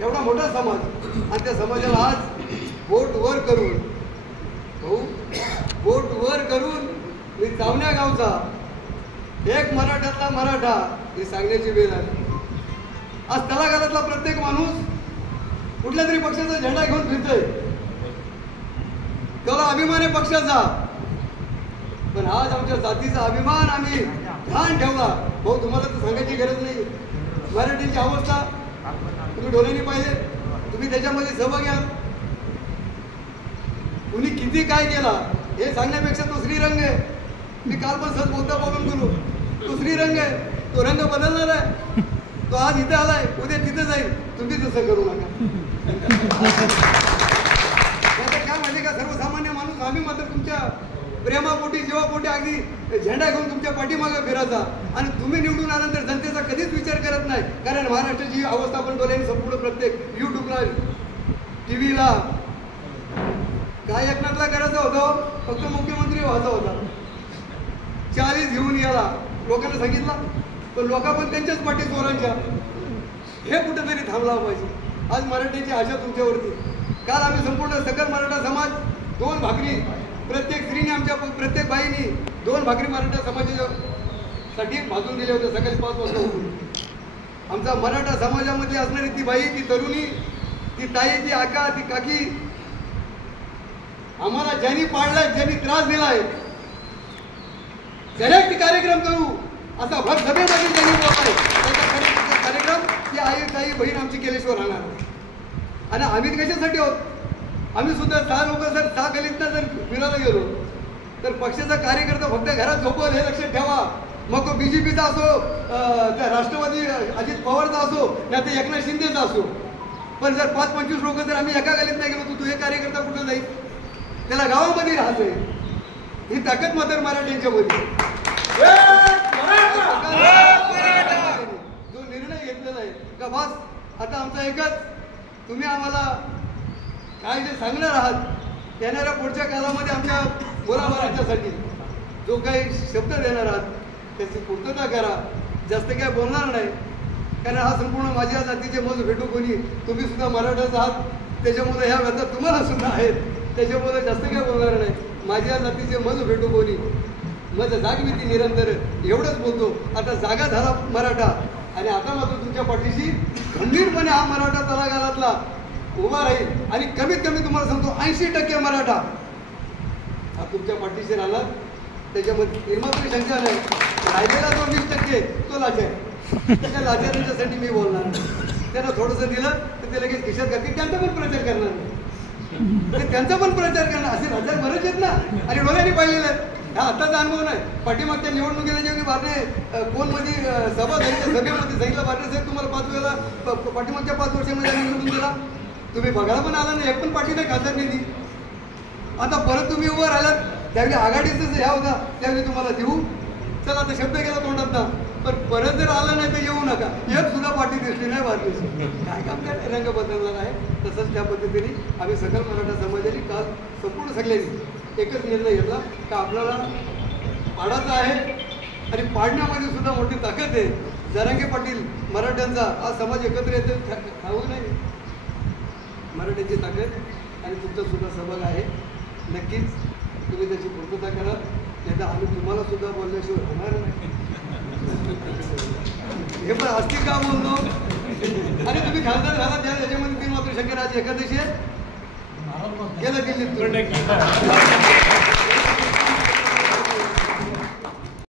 एवढा मोठा समाज आणि त्या समाजाला आज बोट वर करून बोट वर करून मी चावण्या गावचा एक मराठ्यातला मराठा हे सांगण्याची वेळ आली. आज तळागाळातला प्रत्येक माणूस कुठल्या तरी पक्षाचा झेंडा घेऊन फिरतोय. त्याला अभिमान आहे पक्षाचा, पण आज आमच्या जातीचा अभिमान आम्ही ध्यान ठेवला. भाऊ तुम्हाला तर सांगायची गरज नाही. मराठीची अवस्था तुम्ही डोळ्यांनी पाहिले, तुम्ही त्याच्यामध्ये सहभागी आहात. कुणी किती काय केला हे सांगण्यापेक्षा तो श्रीरंग आहे. मी काल पण सहज बोलता बोलून गेलो, तो श्रीरंग आहे, तो रंग बदलणार आहे. तो आज इथे आलाय, उद्या तिथे जाईल. तुम्ही तसं करू नका. काय माहिती का, सर्वसामान्य माणूस आम्ही मात्र तुमच्या प्रेमापोटी जीवापोटी अगदी झेंडा घेऊन तुमच्या पाठीमागे फिरायचा आणि तुम्ही निवडून आल्यानंतर जनतेचा कधीच विचार करत नाही. कारण महाराष्ट्राची अवस्था आपण डोळ्यांनी संपूर्ण प्रत्येक युट्यूबला टीव्हीला काय एकनाथला करायचा होता, फक्त मुख्यमंत्री व्हायचा होता. 40 घेऊन याला लोकांना सांगितलं, पण लोक पण त्यांच्याच पाठी चोरांच्या. हे कुठेतरी थांबला पाहिजे. आज मराठीची आशा तुमच्यावरती. काल आम्ही संपूर्ण सकल मराठा समाज 2 भाकरी प्रत्येक स्त्रीने आमच्या प्रत्येक बाईनी 2 भाकरी मराठा समाजासाठी भाजून दिल्या होत्या सकाळी 5 वाजता उठून. आमचा मराठा समाजामध्ये असणारी ती बाई, ती तरुणी, ती ताई, ती आका, ती काकी, आम्हाला ज्यांनी पाडलाय, ज्यांनी त्रास दिलाय, डायरेक्ट कार्यक्रम करू असा भर सभेमध्ये त्यांनी बोलताय. त्याचा कार्यक्रम ती आई ताई बहीण आमची केल्याशिवाय राहणार. आणि आम्ही कशासाठी आहोत? आम्ही सुद्धा 6 लोक जर 6 गल्लीतनं जर फिरायला गेलो तर पक्षाचा कार्यकर्ता फक्त घरात झोपल हे लक्षात ठेवा. मग तो BJPचा असो, त्या राष्ट्रवादी अजित पवारचा असो, नाही तर एकनाथ शिंदेचा असो. पण जर 5-25 लोक जर आम्ही एका गल्लीत नाही गेलो, तू हे कार्यकर्ता कुठं जाईल? त्याला गावामध्ये राहायचंय. ही ताकद मात्र मराठ्यांच्या मध्ये. जो निर्णय घेतलेला आहे का बस आता आमचा एकच, तुम्ही आम्हाला काय जे सांगणार आहात येणाऱ्या पुढच्या काळामध्ये आमच्या मुलाबाळांच्यासाठी जो काही शब्द देणार आहात त्याची पूर्तता करा. जास्त काय बोलणार नाही, कारण हा संपूर्ण माझ्या जातीचे मज भेटू कोणी. तुम्ही सुद्धा मराठाच आहात, त्याच्यामुळे ह्या व्यथा तुम्हाला सुद्धा आहेत. त्याच्यामुळे जास्त काय बोलणार नाही. माझ्या जातीचे मज भेटू कोणी, मज जागविती निरंतर, एवढंच बोलतो. आता जागा झाला मराठा आणि आता मात्र तुमच्या पाठीशी खंबीरपणे हा मराठा तळागाळातला उभा राहील. आणि कमीत कमी तुम्हाला सांगतो 80% मराठा हा तुमच्या पाठीशी राहिला. त्याच्यामध्ये निर्मात्री शंका नाही. राहिलेला जो 20% तो लाचार. त्या लाचारांच्यासाठी मी बोलणार. त्यांना थोडंसं दिलं तर ते लगेच खिशात घातली. त्यांचा पण प्रचार करणार नाही, त्यांचा पण प्रचार करणार. असे राजा बरेच आहेत ना, आणि डोळ्यांनी पाहिलेले आहेत. हा आताचा अनुभव नाही. पाठीमागच्या निवडणुकीला जेव्हा बारणे कोण मध्ये सभा झाली त्या सभेमध्ये सांगितलं, बारणे साहेब तुम्हाला 5 वेळा पाठीमागच्या 5 वर्षामध्ये आम्ही निवडून दिला, तुम्ही बघायला पण आला नाही, एक पण पाठी नाही खासदार निधी. आता परत तुम्ही उभं राहिलात, त्यावेळी आघाडीचं ह्या होता, त्यावेळी तुम्हाला देऊ. चला आता शब्द गेला तोंडात ना, पण परत जर आला नाही तर येऊ नका. एक सुद्धा पाठी दिसली नाही बातमी. काय काम काय रंग बदलणार आहे. तसंच त्या पद्धतीने आम्ही सकल मराठा समाजाने काल संपूर्ण सगळ्यांनी एकच निर्णय घेतला का आपल्याला पाडायचं आहे. आणि पाडण्यामध्ये सुद्धा मोठी ताकद आहे. जरांगे पाटील मराठ्यांचा हा समाज एकत्र येतो खाऊ नाही. मराठ्यांची ताकद आणि तुमचा सुद्धा सहभाग आहे. नक्कीच तुम्ही त्याची पूर्तता करा, नाही तर आम्ही तुम्हाला सुद्धा बोलल्याशिवाय होणार नाही. हे पण अस्तिक का बोलतो. आणि तुम्ही खासदार झाला त्याच्यामध्ये 3 मात्र शंकर आज एकादशी आहे गेला दिल्लीत.